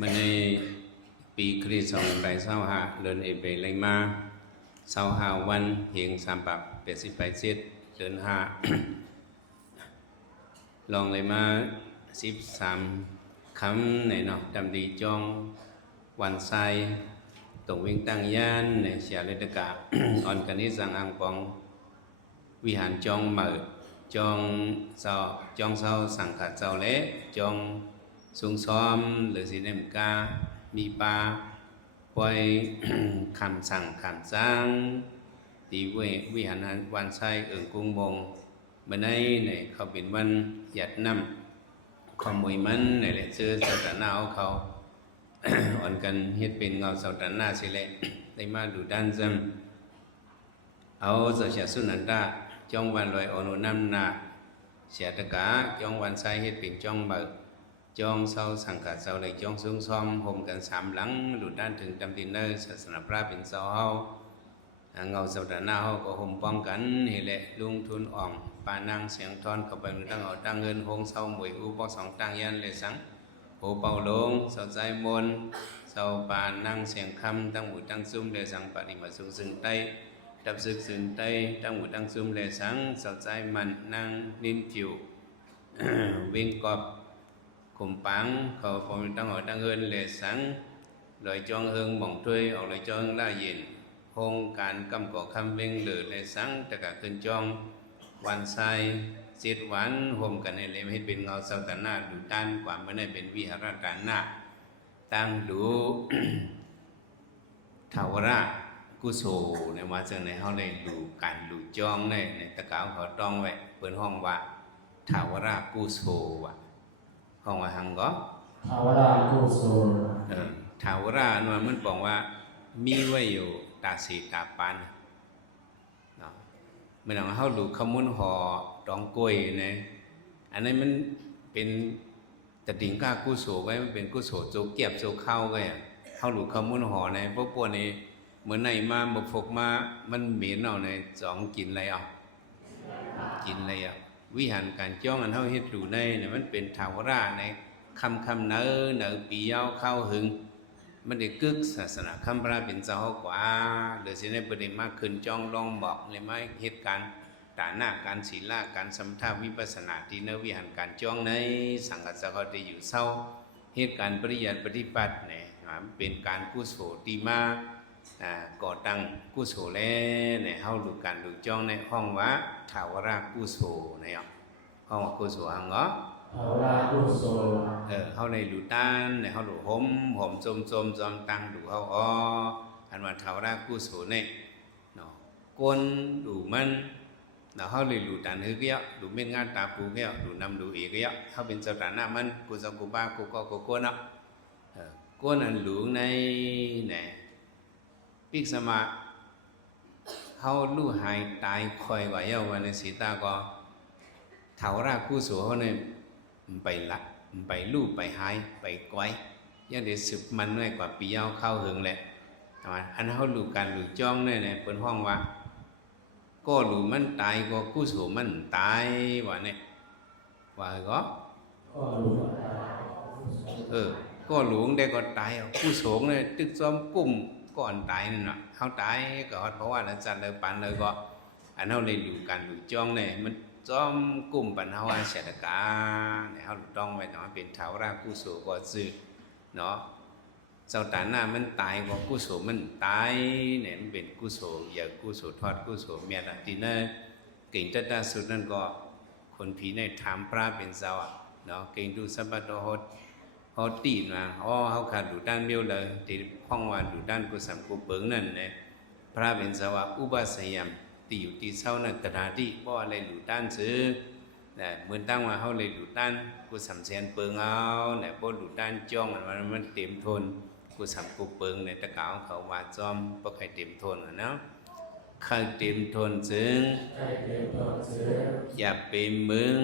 มันในปีคริสต์2525เดือนเอเบลเลยมา25วันเฮียง388เดือน5ลองเลยมา13คำในเนาะดำดีจองวันไซตรงวิ่งตั้งย่านในเสียเลตกะ อ่อนกันนี้สั่งอังปองวิหารจองเหมือจองเศร้าสังขัดเจ้าเละจองสูงซ้อมหรือสีเนมกามีปลาปล่อย คำสั่งคำจ้างตีวิหารวันไซกุ้งบงเมื่อในเขาเป็นวันหยัดน้ำขโมยมันในแหละซื้อสัตว์หน้าเขา อ่อนกันเฮ็ดเป็นเงาสัตว์หน้าสิแหละได้มาดูด้านจำเอาเสียสุนันตาจองวันลอยอนุน้ำนาเสียตะกาจองวันไซเฮ็ดเป็นจองเบิกจองเศร้าสังกัดเศร้าเลยจองสูงซ้อมห่มกัน3หลังหลุดด้านถึงจำตินเนอร์ศาสนาพระเป็นเศร้าเฮาเงาสัตว์หน้าเฮาก็ห่มป้องกันเฮแหละลุงทุนอ่องปานั่งเสียงทอนเข้าไปมือตั้งเอาตั้งเงินหงเศร้าหมวยอุปสองตั้งยันเลยสังโอเป่าลงเศร้าใจมนเศร้าปานั่งเสียงคำตั้งหมู่ตั้งซุ่มเลยสังปฏิมาสูงซึ่งใต้ดับศึกซึ่งใต้ตั้งหมู่ตั้งซุ่มเลยสังเศร้าใจมันนั่งนิ่มจิ๋ว วิ่งกอบขุมปังเขาพอมีตั้งหอยตั้งเงินเลยสังลอยจองเฮิงบ่องถ้วยออกลอยจองล่าเย็นโฮงการกำก่อคำเวงเหลือเลยสังแต่กะขึ้นจองวันไซเจ็ดวันห่มกันในเลมให้เป็นเงาเสาตาหน้าดูด้านกว่าไม่ได้เป็นวิหารตาหน้าตั้งดู ทาวรากุโสในมาจากในเขาเลยดูการดูจองในตะกาวเขาต้องไว้เปิดห้องว่าทาวรากุโสว่ะห้องว่าหังก็ทาวรากุโสทาวราโน้นมันบอกว่ามีไว้อยู่ตาสีตาปานเนาะไม่ต้องเขาดูขมุนห่อดองกล้วยนะอันนั้นมันเป็นแต่ดิ่งก้ากุโสไว้มันเป็นกุโสโจเก็บโจเข้าไว้เขาดูขมุนห่อในพวกพวกนี้เหมือนในมาบกฟกมามันเหม็นเอาในสองกินอะไรเอากินอะไรอ่ะวิหารการจ้องอันเท่าเฮ็ดดูในเนี่ยมันเป็นทาวราในคำเนอปีเย้าเข้าหึงมันได้กึกศาสนาคำพระเป็นเจ้ากว่าหรือสิในประเด็นมากขึ้นจ้องลองบอกเลยไหมเหตุการณ์ตาหน้าการศีลาการสัมถาวิปัสสนาที่เนวิหารการจ้องในสังกัดสังกัดอยู่เศร้าเหตุการณ์ปริยัติปฏิบัติเนี่ยเป็นการกุศลตีมาก่อตั้งกุศลแล้วเนี่ยเฮาดูการดูจ้องในห้องว่าทาวรากุศลเนี่ยห้องกุศลหังก็ทาวรากุโสเฮาในดูด้านในเฮาดูห่มจมจอมตั้งดูเฮาอันว่าทาวรากุศลเนี่ยเนาะก้นดูมันเนาะเฮาเลยดูด้านฮือเกี้ยดูเม็ดงานตาปูเกี้ยดูนำดูอีกเกี้ยเฮาเป็นสถานะมันกุศลกุบากุก็ก้นเนาะก้นอันหลวงในเนี่ยปิกสมาเฮาลู่หายตายคอยว่าเยาวันในสีตาก็ทาวรากุโสเฮาเนี่ยไปละไปลู่ไปหายไปก้อยยังได้สืบมันน้อยกว่าปีเยาเข้าหึงแหละอันเฮาลู่การลู่จ้องเนี่ยเปิ้นห้องว่าก็ลู่มันตายก็กุโสมันตายว่าเนี่ยว่าก็ก็หลวงได้ก็ตายกุโสเนี่ยตึกซ้อมกุ้มก่อนตายนั่นน่ะเฮาตายก็เพราะว่าอาจารย์เลยปานเลยก็อันเฮาเลยดูการดูจ้องเนี่ยมันจ้อมกลุ่มปัญหาเศรษฐกาเนี่ยเฮาต้องไว้เนาะเป็นทาวรากุโสก็ซื่อเนาะเจ้าตาหน้ามันตายก็กุโสมันตายเนี่ยมันเป็นกุโสอย่ากุโสทอดกุโสเมียดติเนอเก่งจัดสุดนั่นก็คนผีในถามพระเป็นเจ้าเนาะเก่งดูสัพพะโตโหเขาตีมาเขาขาดดูด้านเบี้ยวเลยที่ห้องว่าดูด้านกุศลกุเบิงนั่นเนี่ยพระเป็นสาวะอุบาสยามตีอยู่ที่เศร้านั่นตราที่เพราะอะไรดูด้านซื้อเนี่ยเหมือนตั้งว่าเขาเลยดูด้านกุศลเสียนเปิงเอาเนี่ยเพราะดูด้านจ้องมันเต็มทนกุศลกุเบิงเนี่ยตะกาวเขาว่าจอมเพราะใครเต็มทนเนาะใครเต็มทนซึ้งอย่าเป็นมึง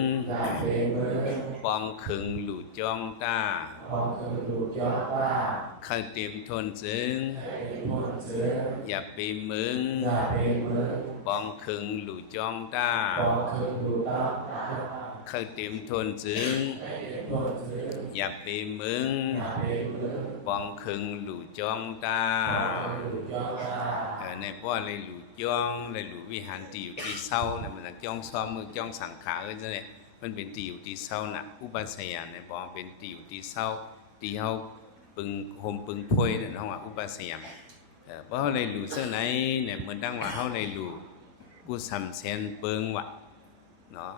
ปองขึงหลู่จ้องตาใครเต็มทนซึ้งอย่าเป็นมึงปองขึงหลู่จ้องตาใครเต็มทนซึ้งอย่าเป็นมึง องคึงหลู่จองตาในบ่เลยหลู่จ้องเลยหลู่วิหารตีอยู่ที่เศร้าเนี่ยมันจ้องซ้อมมือจ้องสังขารจะเนี่ยมันเป็นตีอยู่ที่เศร้าน่ะอุปัสสยานเนี่ยบอกเป็นตีอยู่ที่เศร้าตีเฮาปึงโฮมปึงพวยเนี่ยเฮาว่าอุปัสสยานเพราะเฮาเลยหลู่เสื้อไหนเนี่ยเหมือนดังว่าเฮาเลยหลู่กูสำเสนเปิงว่ะเนาะ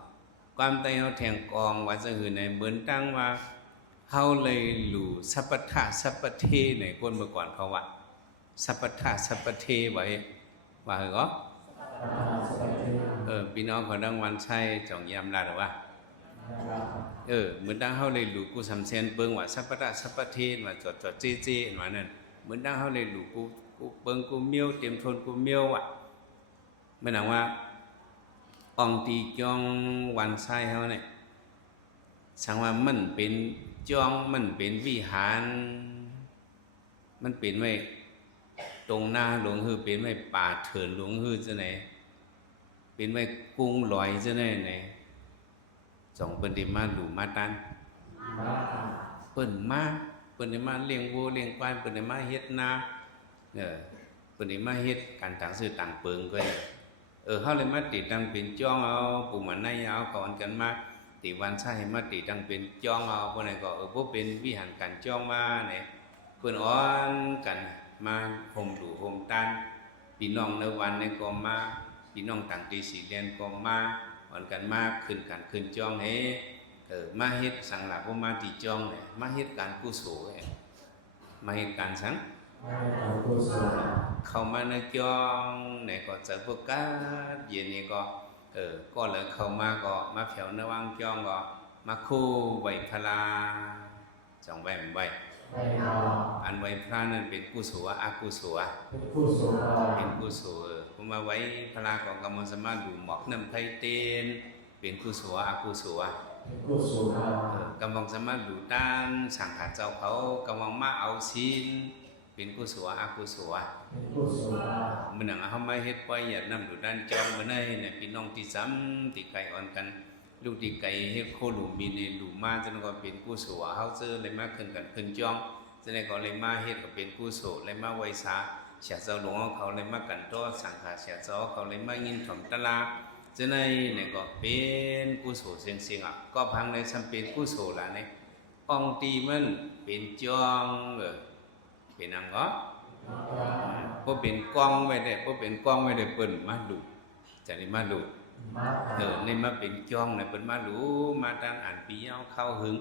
ความใต้เฮาแทงกองว่าจะหือในเหมือนดังว่าเฮาเลยหลู่สัพพทะสัพพเทในคนเมื่อก่อนเขาว่าสัพพทะสัพพเทไว้ว่าเหรอพี่น้องเขาดังวันใช่จ่องยามลาหรือว่าเหมือนดังเฮาเลยหลู่กูสำเสนเปิงว่าสัพพทะสัพพเทว่าจดเจ๊ๆว่านั่นเหมือนดังเฮาเลยหลู่กูเปิงกูเมียวเตรียมทนกูเมียวอ่ะมันหนังว่าองตีจ้องวันใช่เฮาเนี่ยสังว่ามันเป็นจ้องมันเป็นวิหารมันเป็นไว้ตรงหน้าหลวงฮือเป็นไว้ป่าเถินหลวงฮือจะไหนเป็นไว้กุ้งลอยจะไหนไหนสองเปิ้นได้มาหลู่มาตันเปิ้นได้มาเลี้ยงวัวเลี้ยงควายเปิ้นได้มาเฮ็ดนาเปิ้นได้มาเฮ็ดการต่างซื้อต่างเปิงก็เฮาเลยมาติดตั้งเป็นจ้องเอาปู่มันในเอาก่อนกันมาติวันใช่มาติดตั้งเป็นจ้องเอาพวกนั้นก็บ่เป็นวิหารการจ้องมาเนี่ยเพิ่นอ้อนกันมาห่มดูห่มตานพี่น้องในวันในก็มาพี่น้องต่างตีสีแดนก็มาอ่อนกันมาขึ้นกันขึ้นจ้องเฮมาเฮ็ดสังหลักบ่มาติจ้องเนี่ยมาเฮ็ดการกุศลมาเฮ็ดการสังเข้ามาในจ้องเนี่ยก็จะพวกกาเย็นนี่ก็ก็เลยเข้ามาก็มาแถวในวังจ้องก็มาคู่ไหวพลาจังไหวอันไหวพระนั่นเป็นกุศลอกุศลเป็นกุศลผมมาไหวพลาของกรรมสมาดูหมอกน้ำไผเต้นเป็นกุศลอกุศลกำลังสมาดูด้านสังขารเจ้าเขากำลังมาเอาศีลเป็นกุศลอกุศลมันหนังเฮามาเฮ็ดไว้อย่านำดูด้านจ้องมื้อใดเนี่ยพี่น้องที่ซ้ำที่ไกลอ่อนกันลูกที่ไกลเฮ็ดโคหลุมมีในหลุมมาจังก็เป็นกุศลเฮาซื้อเลยมาขึ้นกันขึ้นจ้องจังก็เลยมาเฮ็ดก็เป็นกุศลเลยมาไหว้สาเสียเจ้าหลวงเขาเลยมากันต่อสังฆาเสียเจ้าเขาเลยมายินถมตะลาจังได๋เนี่ยก็เป็นกุศลเสียงๆอ่ะก็พังในซ้ำเป็นกุศลล่ะเนี่ยองตีมันเป็นจ้องเป็นอังก็บ่เป็นกองไว้ได้บ่เป็นกองไว้ได้เปิ้นมาดูจะได้มาดูนี่มาเป็นจ้องน่ะเปิ้นมาดูมาตั้งอ่านปีเอาเข้าหึง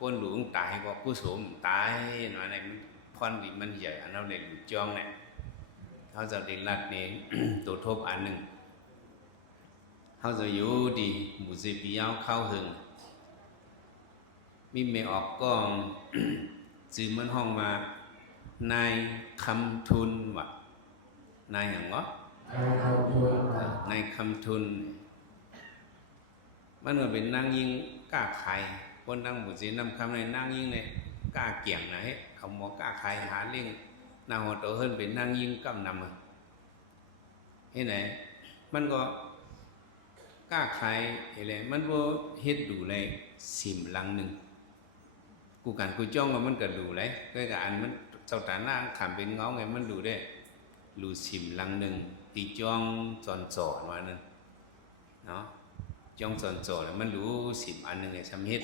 ก้นหลวงตายก็กุศลตายว่าในมันพรดีมันใหญ่อันเราได้ดูจ้องเนี่ยเขาจะได้รัดนี่ ตัวทบอันนึงเขาจะอยู่ดีหมู่สิปีเอาเข้าหึงมีแม่ออกกล้อง จื่อมันห้องมานายคำทุนว่ะนายหยังวะนายคำทุนมันก็เป็นนางยิงกล้าไข่คนดังบุตรศรีนำคำในนางยิงเนี่ยกล้าเกี่ยงนะเฮ้คำว่ากล้าไข่หาเลี้ยงนางหัวโตเฮิรนเป็นนางยิงกำนำเฮ้ไหนมันก็กล้าไข่อะไรมันบ่เฮ็ดดูเลยสิมลังหนึ่งกูกันกูจ้องก็มันก็ดูเลยก็กับอันมันเจ้าตาหน้าขำเป็นเงาไงมันดูได้ดูสิมลังหนึ่งตีจ้องจอนจ่อว่านั่นเนาะจ้องจอนจ่อแล้วมันดูสิมอันหนึ่งไงสำเฮ็ด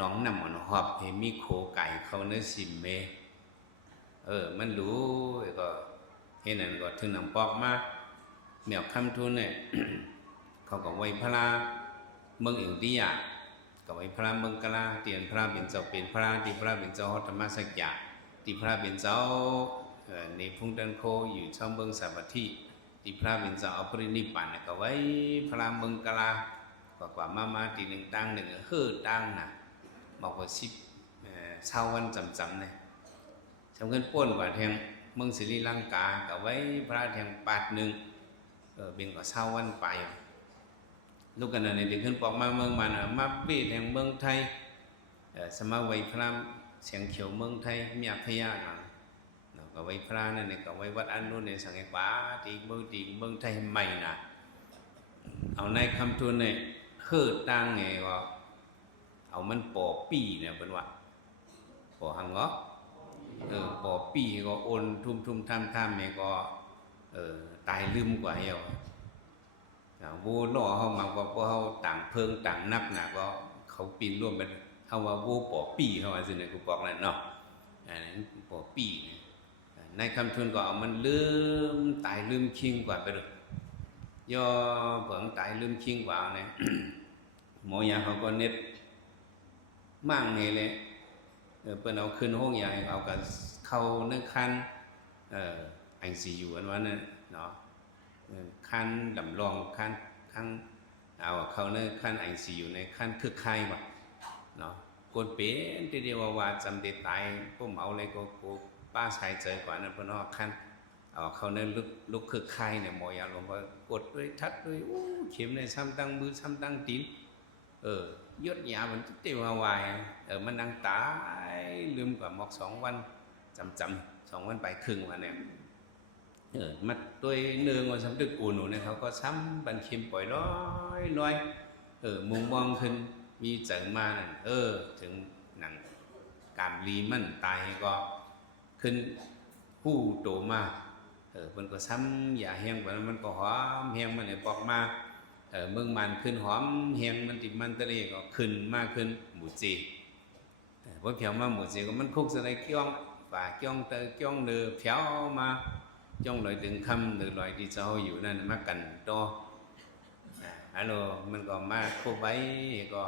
น้องนำมันหอบเฮมีโคไก่เขาเนื้อสิมเมมันรู้ก็เห็นนั่นก็ถึงนำปอกมาแมวคำทุนเนี่ย เขาก็ไว้พระเมืองอินเดียก็ไว้พระเมืองกลาเตียนพระเป็นเจ้าเป็นพระที่พระเป็นเจ้าธรรมสักยะที่พระเป็นเจ้าในพุ่งดันโคอยู่ช่องเมืองสาวัตถีที่พระเป็นเจ้าเอาปรินิพพานก็ไว้พระเมืองกลากว่ามาตีหนึ่งตั้งหนึ่งตั้งน่ะบอกว่า10 เช้าวันจำเนี่ยสำคัญป้นว่าแทงเมืองศรีลังกาก็ไว้พระแทง8 1เป็นก็เช้าวันไปลูกกันนั่นนี่ขึ้นปอกมาเมืองมันมาปีแห่งเมืองไทยสมาไว้พระเสียงเขียวเมืองไทยมีอภยาก็ไว้พระนั่นนี่ก็ไว้วัดอันนู้นในสังเกตว่าที่เมืองไทยใหม่น่ะเอาในคำทุนเนี่ยตั้งไงก็เอามันปอปีเนี่ยเป็นว่าปอหังเงาะ ปอปี้ก็โอนทุ่มๆท่ามๆเนี่ยก็ตายลืมกว่าเฮาโวล้อเฮามาก็เพราะเฮาต่างเพิงต่างนักน่ะก็เขาปีนร่วมกันเฮาว่าโวปอปี้เฮาว่าซั่นน่ะกูบอกแล้วเนาะอันนั้นปอปี้เนี่ยในคำทุนก็เอามันลืมตายลืมคิงกว่าไปเลยย่อเผิงตายลืมคิงกว่าเนี่ย หมอยาเขาก็เน็ตมั่งนี่แหละเปิ้นเอาขึ้นห้องใหญ่เอากับเข้าในคันICU อันว่านั้นเนาะคันลำลองคันทั้งเอาเข้าในคัน ICU ในคันคึกไข้บ่เนาะคนเป็นที่เดียวว่าจำได้ตายผมเอาเลยก็ป้าชายเจอกว่านั้นเพิ่นเอาคันเอาเข้าในลุกคึกไข้เนี่ยหมอยาลงก็กดด้วยทัดด้วยโอ้เข็มในซ้ำตั้งมือซ้ำตั้งตีนยศยามันเตียววายมันนั่งตายลืมกว่าหมอก2 วันจำ2 วันไปครึ่งวันเนี่ยมัดด้วยเนืองว่าสำตึกอูหนูเนี่ยเขาก็ซ้ำบันคิมปล่อยร้อยมุงมองขึ้นมีเจิงมานั่นถึงหนังกามลีมันตายก็ขึ้นผู้โตมามันก็ซ้ำอย่าแห้งกว่ามันก็หอมแห้งมันเนี่ยปอกมาเมืองมันขึ้นหอมแห้งมันติมันตะเลก็ขึ้นมากขึ้นหมู่จีพอเพียวมาหมู่จีก็มันคุกสะไรเกี้ยงฝ่าเกี้ยงเตอเกี้ยงเนือเพียวมาจ้องลอยถึงคำหรือลอยที่เจ้าอยู่นั่นมากันต่อฮัลโหลมันก็มาคู่ใบก็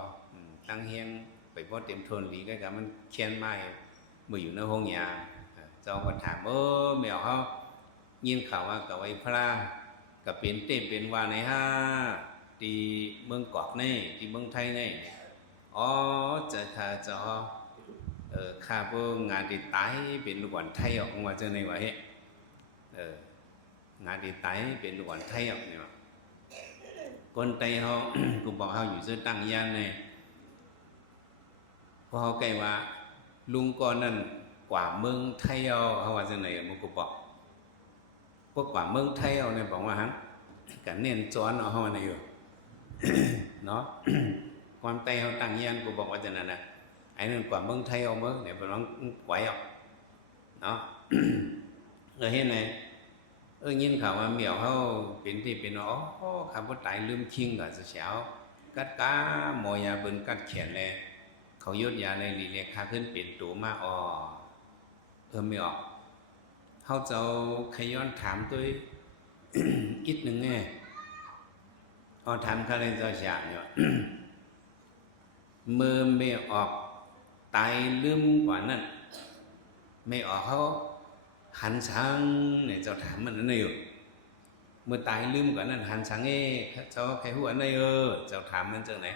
ตั้งแห้งไปพอเต็มทนหลีก็กับมันเขียนไม้มืออยู่ในห้องยาเจ้าก็ถามแมวเขายินข่าวว่ากับไอ้พระกับเป็นเต็มเป็นว่าในที่เมืองกอกนี่ที่เมืองไทยนี่จะข้าจะข้าพวกงานที่ตายเป็นลูกหลานไทยออกมาเจอในว่าเฮ้งานที่ตายเป็นลูกหลานไทยออกเนี่ยคนไทยเขา กูบอกเขาอยู่ซื้อตั้งยันเนี่ยพอเขาใกล้ว่าลุงก่อนนั่นกว่าเมืองไทยเขาว่าเจอไหนมันกูบอกพวกกว่าเมืองไทยเนี่ยบอกว่าฮะกันเน้นจ้อนเอาเขาในอยู่ เนาะ ความไตเขาตั้งยันกูบอกว่าจะนั่นนะไอ้นั่นกว่าเมืองไทยเอาเมืองเนี่ยเป็นน้องไหวออกเนาะ เห็นไหมยินข่าวว่าเหมียวเขาเป็นที่เป็นคำว่าตายลืมคิงกับเช้ากัดกาหมอยาเบิ่นกัดแขนเลยเขายดยาในลีเล็กขาขึ้นเป็นตัวมาไม่ออกเขาจะขย้อนถามตัว อีกหนึ่งไงถามเขาเลยเจ้าฉากเนี่ย เมื่อไม่ออกตายลืมกว่านั้นไม่ออกเขาหันสังเนี่ยเจ้าถามมันนั่นอยู่เมื่อตายลืมกว่านั้นหันสังเจ้าใครหัวนั่นเจ้าถามมันเจ้าไหน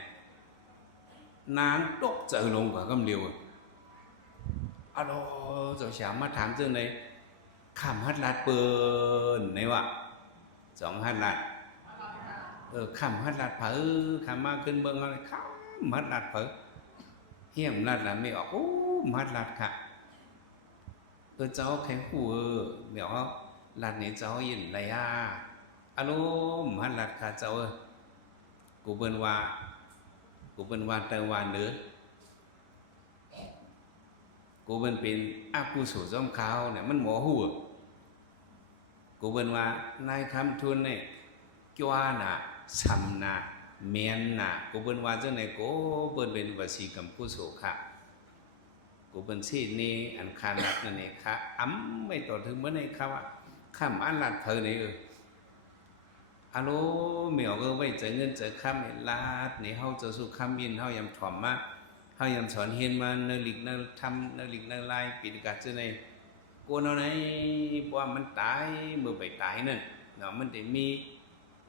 นางตกเจอลงกว่ากำเลียวเจ้าฉากมาถามเจ้าไหนข้ามฮัดลาดเปินไหนวะ2 ฮัดลาดข้ามฮัดลาดเผอข้ามมาขึ้นเมืองอะไรข้ามฮัดลาดเผอเฮี้ยมลาดไม่ออกฮัดลาดค่ะเจ้าแข็งหัวเดี๋ยวลาดนี้เจ้ายินไรฮัดลาดค่ะเจ้ากูเบิ่นว่าเตวานเด้อกูเบิ่นเป็นอากูสู่จอมขาวเนี่ยมันหมอหัวกูเบิ่นว่านายคำทุนเนี่ยจ้าน่ะสำน่ะเมียนน่ะกูเบิ่นว่าเจ้าไหนกูเบิ่นเป็นวสีกัมพูโสค่ะกูเบิ่นซีนี่อันคานัดนั่นเองค่ะไม่ต่อถึงเมื่อไหร่ค่ะว่าข้ามอันลัดเธอเนี่ยเหมียวไว้เจอเงินเจอคำลาดนี่เฮาจะสู้คำยินเฮายำถ่อมมาเฮายำสอนเฮียนมาเนลิกเนทำเนลิกเนลายปิดกัดเจ้าไหนกูเอาไหนว่ามันตายเมื่อไปตายนั่นเนาะมันจะมี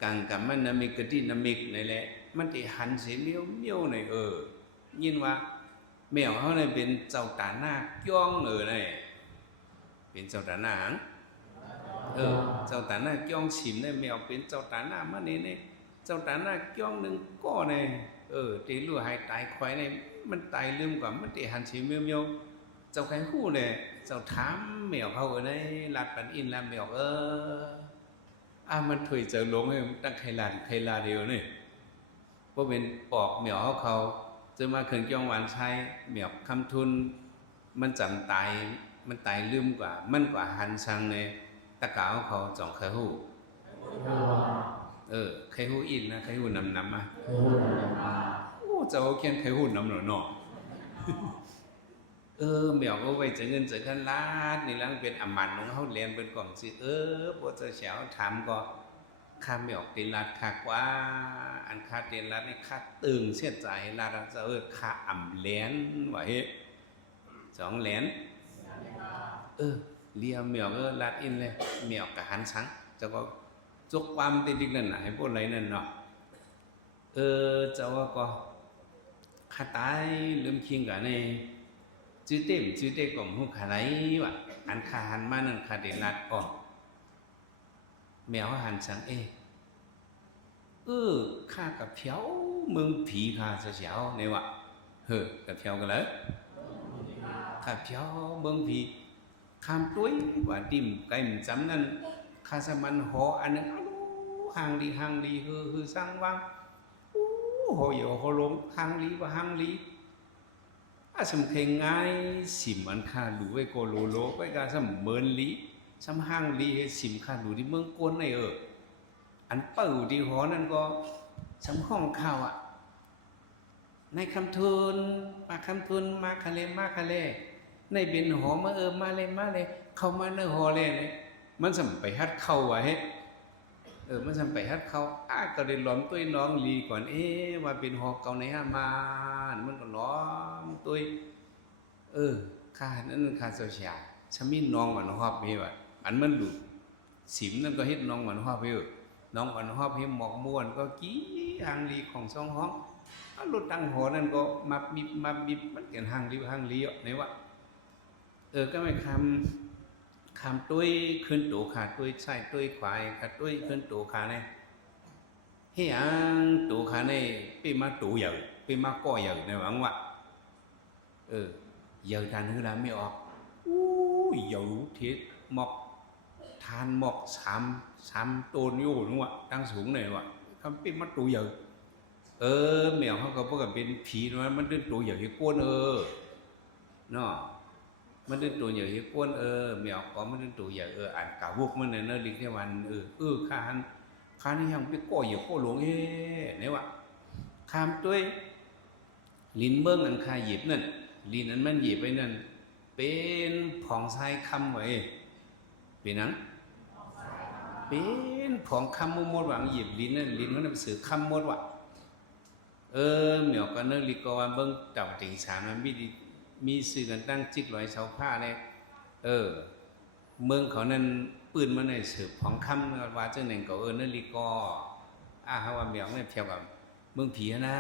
กังกับมันนามิกที่นามิกนี่แหละมันจะหันเสียเลี้ยวหน่อยยินว่าแมวเขาเนี่ยเป็นเจ้าตาหน้าจ้องเนี่ยเป็นเจ้าตาหน้าเจ้าตาหน้าจ้องฉิมเนี่ยแมวเป็นเจ้าตาหน้ามันนี่เจ้าตาหน้าจ้องหนึ่งก็เนี่ยตีลู่หายตายควายเนี่ยมันตายลืมกว่ามันจะหันเสียเมียวเจ้าใครคู่เนี่ยเจ้าถามแมวเขาเนี่ยลาดปันอินลาแมวมันถอยเจอหลงให้ตั้งใครลาเดียวนี่เพราะเป็นปอกเหมียวเขาจะมาเขินจ้องหวานชัยเหมียวคำทุนมันจำตาย มันตายลืมกว่ามันกว่าหันสังในตะกาวเขาจ่องเคยหูเคยหูอินนะเคยหูนำอ่ะโอ้เจ้าเขียนเคยหูนำหน่อยเนาะเหมียวก็ไว้จะเงินจะกันลาดนี่แล้วเป็นอมันของเขาเรียนเป็นกล่องสิพวกเจ้าเฉาถามก็ข้าเหมียวตีลัดคักว่าอันคาตีลัดนี่คาตึงเสียใจลาดจะคาอ่ำเหรียญว่าเฮ้2 เหรียญเลียเหมียวก็ลัดอินเลยเหมียวกับหันสังจะก็จกความติดนั่นน่ะให้พวกไรนั่นเนาะเจ้าก็ข้าตายลืมคิงกันนี่จื้อเต้กล่องหูขาไหนวะอันคาหันมานั่นคาเดลัดอ๋อแมวหันสังข้ากับเพียวมึงผีข้าเสียวเนี่ยวะกับเพียวกันเลยข้าเพียวมึงผีข้ามตุ้ยว่าติ่มไก่มจำนั่นข้าสมันหออันนึงห่างดีสร้างวังหออยู่หอลงห่างลีว่าห่างลีสำเพ็งง่ายสิมอันข้าหลูไว้โกโลโลไว้กาสำเมินลีสำห่างลีสิมข้าหลูที่เมืองก้นในอันเป่าที่หอนั่นก็สำห้องข้าวในคำทุนมาคำทุนมาคาเลในเป็นหอมาเลยเข้ามาเนื้อหอเลยเนี่ยมันสำไปฮัดเข้าไว้มันสำไปฮัดเข้าก็ได้ล้อมตัวน้องลีก่อนว่าเป็นหอเก่าในมามันก็ล้อมตัวข้านั่นข้าเสียชะมินน้องมันหอบเฮ้ว่ะอันมันหลุดสิมนั่นก็เฮ็ดน้องมันหอบเฮ้น้องมันหอบเฮ้หมอกม้วนก็กี้หางลีของ2 ห้องรถตั้งหอนั่นก็มาบิบมันเกินหางลีในวะก็ไม่คำตุ้ยขึ้นตัวขาตุ้ยใช่ตุ้ยควายขาตุ้ยขึ้นตัวขาเนี่ยเฮียงตัวขาเนี่ยเป็นมาตัวใหญ่เป็นมาก่อใหญ่ในหวังวะใหญ่ทานคือละไม่ออกใหญ่เทียหมอกทานหมอก3 ตัวอยู่นึกว่าตั้งสูงเลยวะคำเป็นมาตัวใหญ่แมวเขาก็พวกกับเป็นผีนะมันเดินตัวใหญ่ที่ก้นเนาะมันเดินตัวใหญ่ที่ก้นแมวก็มันเดินตัวใหญ่อ่านกาวุกมันเนี่ยลิงเทวันข้านี่ยังไปก่ออยู่ก่อหลวงเนี่ยวะข้ามตัวลิ้นเบิ้งอันคาหยิบนั่นลิ้นอันมันหยิบไปนั่นเป็นผ่องทรายคำไว้เป็นนั้นเป็นผ่องคำมดหวังหยิบลิ้นนั่นลิ้นมันเป็นสื่อคำมดวะเหมียวก็เนื้อลิกว่าเบิ้งจับถึง3มันมีสื่อกันตั้งจิกลอยเสาผ้าเลยเมืองเขานั้นปืนมันในสืบของคำว่าเจ้าหนึ่งก็เนื้อลิกฮะว่าเหมียวเนี่ยเที่ยวกับเมืองผีนะ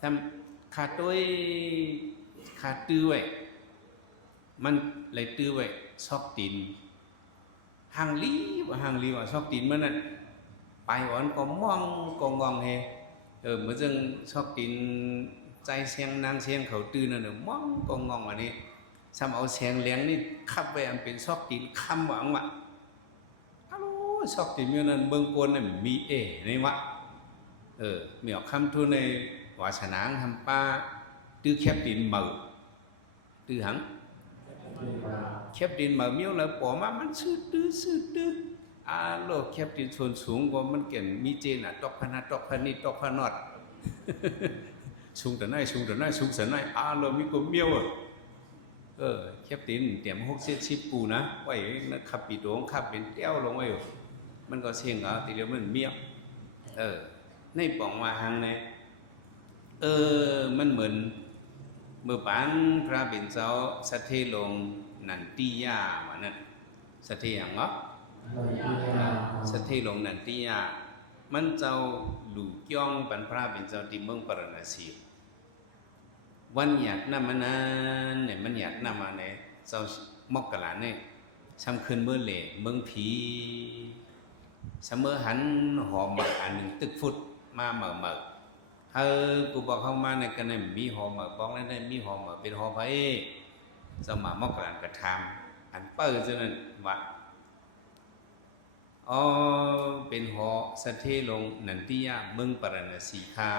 ทำขาตื้อไว้มันเลยตื้อไว้ซอกตีนหางลีว่าซอกตีนมันนั่นไปอ่อนก็มองก็งองเฮเมื่อจึงชอบกินใจเสียงนางเสียงเขาตื่นนั่นมองก็งองอันนี้ซ้ำเอาเสียงเลี้ยงนี่ขับไปอันเป็นชอบกินคำหวังวะชอบกินอยู่นั่นเบื้องบนนั่นมีนี่วะเหมียวคำทุนในวาสนางทำป้าตื้อแคบดินเหมือตื้อหังแคบดินเหมือเมียวแล้วปอมามันซื้อตื้อโลกแคบดินส่วนสูงกว่ามันเก่งมีเจนตอกพนัดตอกพนิดตอกพนอดสูงแต่ไหนสูงแต่ไหนโลกมีกลมเมียวแคบดินเตรียม60-70ปูนะไว้นะขับปีโต้งขับเป็นเตี้ยวลงไว้มันก็เสียงทีเดียวมันเมียวในป่องว่าหังในมันเหมือนเมื่อปานพระเป็นเจ้าสัทเทลงนันติยาว่านั่นสัทเทอย่างเนาะสัทเทลงนันติยามันเจ้าหลู่ย่องปันพระเป็นเจ้าที่เมืองปรณสีวันหยาดน้ำมันนั้นเนี่ยมันหยาดน้ำมาเนี่ยเจ้ามกกะลาเนี่ยซ้ำคืนเมื่อเหล่เมืองผีเสมอหันหอมอันหนึ่งตึกฟุตมาเหม่อกูบอกเข้ามาในกันเนี่ยมีหอมบอกแล้วเนี่ยมีหอมเป็นหอไฟสมามกกะลากระทำอันเปิ้ลจนนั้นวะเป็นหอสัทเทลงนันติยะเมืองปรณสีคา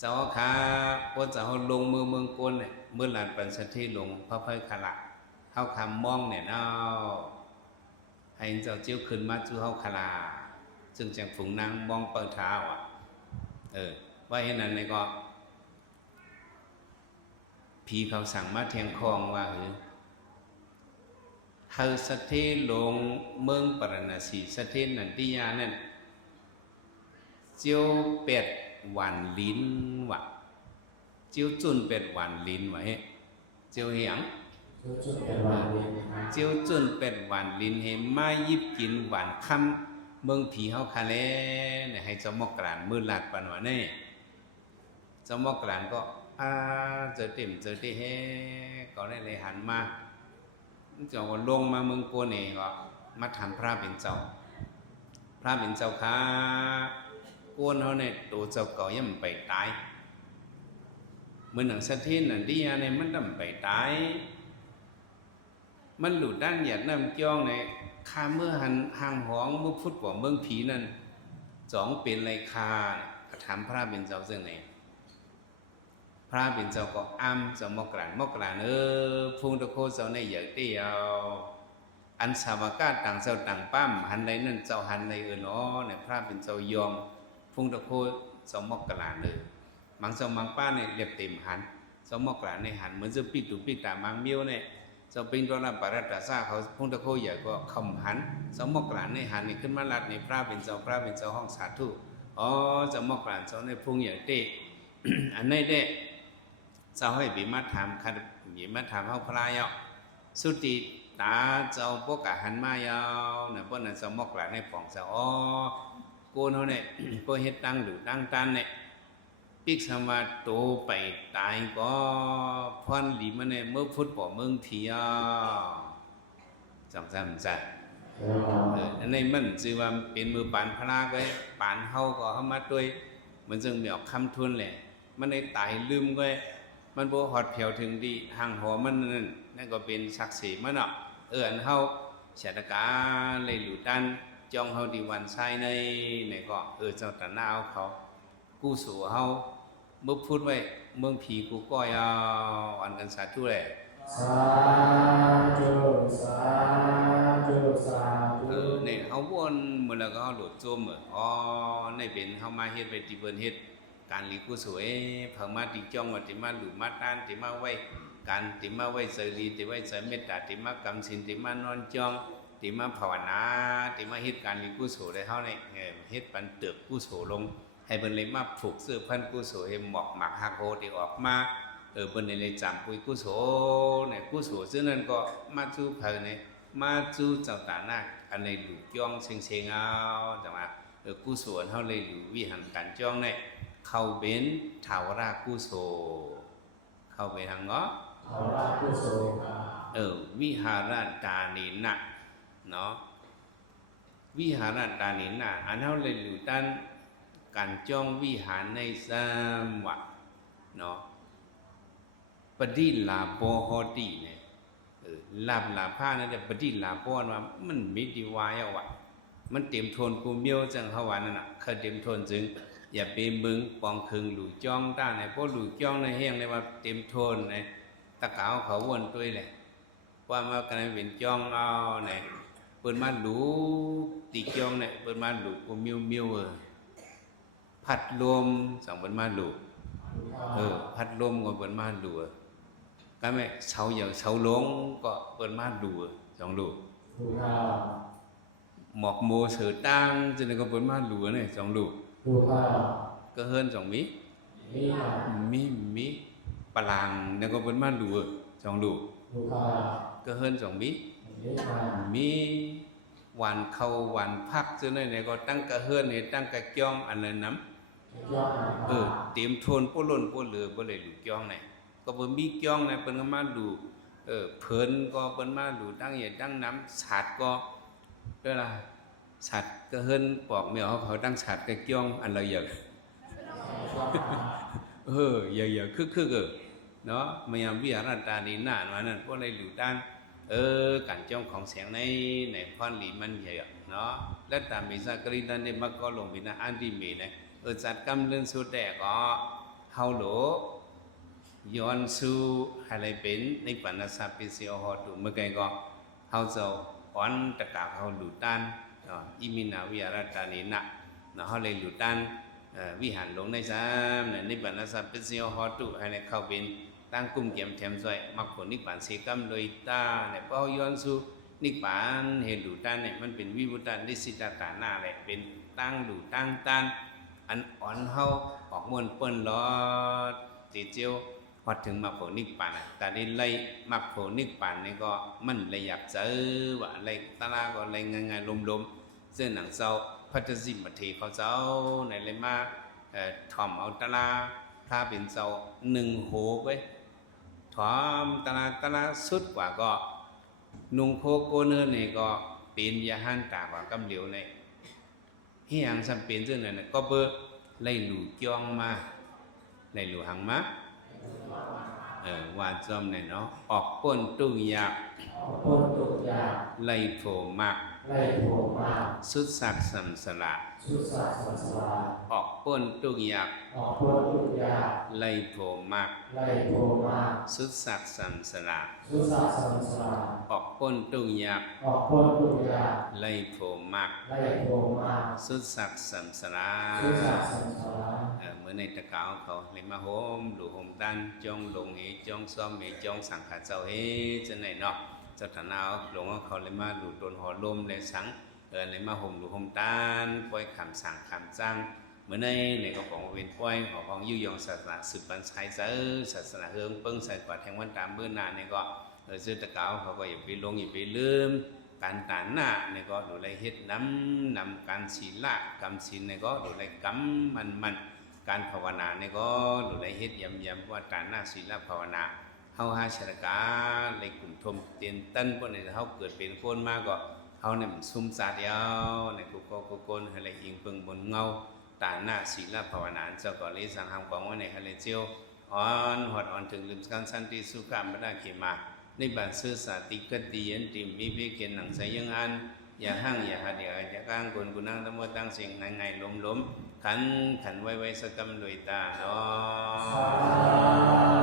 เจ้าขาพวกเจ้าลงมือเมืองกวนเนี่ยเมื่อหลานปันสถิลงพระเพยขละเฮาคำมองเนี่ยเนาะให้เจ้าเจียวขึ้นมาจู่เฮาขลาจึงจังฝูงนางมองเปิดเท้าอ่ะว่าเห็นนั้นเนี่ยก็ผีเขาสั่งมาเทียงคองว่าเฮาสถิลงเมืองปรณสีสถินันติยานั่นเจียวเป็ดหวานลิ้นวะเจียวจุนเป็ดหวานลิ้นวะเฮ้เจียวเหียงเจียวจุนเป็ดหวานลิ้นเฮมายิบกินหวานคำเมืองผีเฮาคาเลเนี่ยให้เจ้ามอกกลานมือหลัดปันวะเน่เจ้ามอกกลานก็เจอเต็มเจอที่เฮก็ได้เลยหันมาเจ้าก็ลงมาเมืองโกเน่ก็มาทำพระเป็นเจ้าพระเป็นเจ้าค่ะกวนเขาเนี่ยตัวเจ้าเก่ายังไปตายเหมือนหนังสะเทนนั่นที่ยาเนี่ยมันดำไปตายมันหลุดด้านหยาดน้ำจ้องเนี่ยคาเมื่อหันห่างหองเมื่อพุทธกว่าเมืองผีนั่นสองเป็นไรคาถามพระเป็นเจ้าซึ่งไหนพระเป็นเจ้าก็อ้ำเจ้ามกรานพุงตะโคเจ้าในใหญ่เตี้ยวอันสาวกาต่างเจ้าต่างปั้มหันไรนั่นเจ้าหันไรเนาะเนี่ยพระเป็นเจ้ายอมพุงตะโคเจ้ามกรานมังเจ้ามังป้าเนี่ยเรียบเต็มหันเจ้ามกรานในหันเหมือนจะปิดตุปิดตามังเมียวเนี่ยเจ้าเป็นตัวรับปารัตตาซาเขาพุงตะโคใหญ่ก็คำหันเจ้ามกรานในหันนี่ขึ้นมาลัดในพระเป็นเจ้าห้องสาธุเจ้ามกรานเจ้าในพุงใหญ่เต้อันนี้เด้เจ้าให้บีมาถามคันบีมาถามเฮาพลายเอาสุติตาเจ้าพวกกะหันมายาวเนี่ยพวกนั้นเจ้ามอกหลานให้ป่องเจ้าโกนเฮาเนี่ยพวกเฮ็ดตั้งหรือตั้งตันเนี่ยปิกสมาโตไปตายก็พรหลีมันเนี่ยเมื่อพุทธบ่เมืองผีจังซั่นจ้ะอันนี้มันชื่อว่าเป็นมือปานพลาก็ปานเฮาก็เฮามาด้วยมันจึงมีออกคำทุนแหละมันได้ตายลืมก็มันบ่ฮอดเผียวถึงดีห่างหอมันนั่นก็เป็นศักดิ์ศรีมันเนาะอันเฮาชาตกาเลยหลุดันจ้องเฮาดีวันใช้ในก็เจ้าตะนาวเขากู้สู่เฮาเมื่อพูดไว้เมืองผีกูก้อยอันกันสาธุแหละสาธุสาธุสาธุเนี่ยเฮาวนมื้อแล้วก็เฮาหลุดโจมในเป็นเฮามาเฮ็ดไว้ที่เพิ่นเฮ็ดการหลีกุศลเพิ่งมาติจ้องว่าติมาหลุมาต้านติมาไว้การติมาไว้เสรีติไว้เสริมเมตตาติมากำศีลติมานอนจ้องติมาภาวนาติมาเฮ็ดการหลีกุศลได้เฮาเนี่ยเฮ็ดปันเติบกุศลลงให้เพิ่นเลยมาผูกเสื้อพันกุศลให้หมอกหมักฮักโฮที่ออกมาเพิ่นเลยจำปุยกุศลเนี่ยกุศลซึ่งนั้นก็มาสู่เพิ่นเนี่ยมาสู่เจ้าตานาคอันในหลุจ้องเชิงๆเอาจังว่ากุศลเฮาเลยอยู่วิหารการจ้องเนี่ยเข้าเป็นถาวรกุศลเข้าไปทางเนาะถาวรกุศลวิหารตานินะเนาะวิหารตานินะอันเฮาเลยอยู่ด้านการจ้องวิหารใน3 วัดเนาะปฏิลาโภโหติเนี่ยลาภลาภานั่นแต่ปฏิลาโภว่ามันมีดีวายอ่ะมันเต็มทนกูเมียวจังเฮาว่านั่นน่ะเคยเต็มทนจึงอย่าไปมึงปองคึงหลู่จ้องต้าไหนเพราะหลู่จ้องในแห้งเลยว่าเต็มทนไหนตะกาวเขาวนตัวแหละว่ามากันเป็นจ้องเอาไหนเปิดมาหลู่ติจ้องเนี่ยเปิดมาหลู่กูเมียวพัดลมสองเปิดมาหลู่พัดลมก็เปิดมาหลู่ก็ไม่เสาอย่างเสาลงก็เปิดมาหลู่สองหลู่หมอกโมเสือตั้งจนก็เปิดมาหลู่เนี่ยสองหลู่ก็เฮิรน2 มีปลางเนี่ยก็เป็นมาหลัว2 ลูกก็เฮิรน2 มีวันเข้าวันพักซึ่งเนี่ยก็ตั้งกะเฮิรนเนี่ยตั้งกะจ้องอันนั้นน้ำเตรียมทนป้ล้นป้เหลือป้เลยหลุดจ้องเนี่ยก็เป็นมีจ้องเนี่ยเป็นก็มาดูเพิ่นก็เป็นมาดูตั้งใหญ่ตั้งน้ำสัตว์ก็ด้วยล่ะสัตว์ก็เฮิรนปอกเมียวเขาตั้งสัตว์กะจ้องอันละอย่างอย่าคึกเนาะมายามวิหารตานีหน้ามานั่นพวกในหลู่ด้านการจ้องของแสงในพรหลีมันใหญ่เนาะและตามมีสักกรีนันในมักก็ลงไปนะอันที่มีนะจัดกำเรื่องสุดแต่ก็เฮ เฮาโหลย้อนสู่อะไรเป็นในปัณสัพพิเศษหอตุเมื่อไงก็เฮาจะอ่อนตะกาเฮาหลุดตันอิมินาวิหารตานินะเนาะเฮาเลยหลุดตันวิหารหลงในซ้ำในปัณสัพพิเศษหอตุให้เข้าเป็นตั้งกุมเกี่ยมแถมซอยมรรคผลนิพพานเสกรรมโดยตาเนี่ยพอย้อนสู่นิพพานเห็นหลุดตันเนี่ยมันเป็นวิมุตตันนิสิตตาหน้าแหละเป็นตั้งหลุดตั้งตันอันอ่อนเฮาออกมวลเปิ้นลอดติเจียวพอถึงมรรคผลนิพพานแต่ได้ไล่มรรคผลนิพพานนี่ก็มันเลยอยากเจอว่าอะไรตาลาก็อะไรง่ายๆลมๆเส้นหนังเจ้าพัทสิมเทเขาเจ้าในเลยมาถ่อมเอาตาลาถ้าเป็นเจ้า1 โหไว้ถ่อมตาลาสุดกว่าก็นุ่งโคโกเนอร์นี่ก็เป็นยาหันตากว่ากำเหลียวในเฮียงสัมเป็นเรื่องนั้นก็เบอไล่หลู่จองมาไล่หลู่หังมาว่าจอมเนี่ยเนาะออกป้นตุ้งยากไล่โผมากสุดสักสัมสละออกป้นตุ้งยากไล่โผมากสุดสักสัมสละออกป้นตุ้งยากไล่โผมากสุดสักสัมสละเมื่อในตะกาวเขาเลยมาโฮมหลู่โฮมดันจงลงเหจงซ้อมเหจงสังขารเจ้าเฮจะไหนเนาะเจ้าฐานะหลวงเขาเลยมาหลู่ตนหอลมเลยสังเลยมาโฮมหลู่โฮมดันปล่อยคำสั่งคำจ้างเมื่อในก็ของเวียนปล่อยของยุยงศาสนาสืบปันใช้เสือศาสนาเฮิงเปิ้งใส่กว่าแทงวันตามเบื้องหน้าเนี่ยก็ซื้อตะกาวเขาก็อย่าไปลงอย่าไปลืมการตานหน้าเนี่ยก็ดูแลเฮ็ดนำการศีลกรรมศีลเนี่ยก็ดูแลกรรมมันการภาวนาเนี่ยก็ดูแลเฮ็ดยำว่าตานหน้าศีลภาวนาเฮาหาชรกาเลยกลุ่มทมเตียนตั้นพวกนี้เฮาเกิดเป็นคนมาก็เฮาเนี่ยมันซุ่มซาเดียวในกุกนให้เลยอิงเพิ่งบนเงาตานหน้าศีลภาวนาเจ้าก็เลยสั่งห้ามของว่าในให้เลยเจียวอ่อนถึงลืมกันสันติสุขามได้ขีมาในบ้านซื่อสาติกติยันติมีเพียงเขียนหนังใส่ยังอันอย่าหั่งอย่าหาเดียวอย่ากางคนกุนังทั้งหมดตั้งสิ่งไงล้มขันไว้สักกำโดยตาเนาะ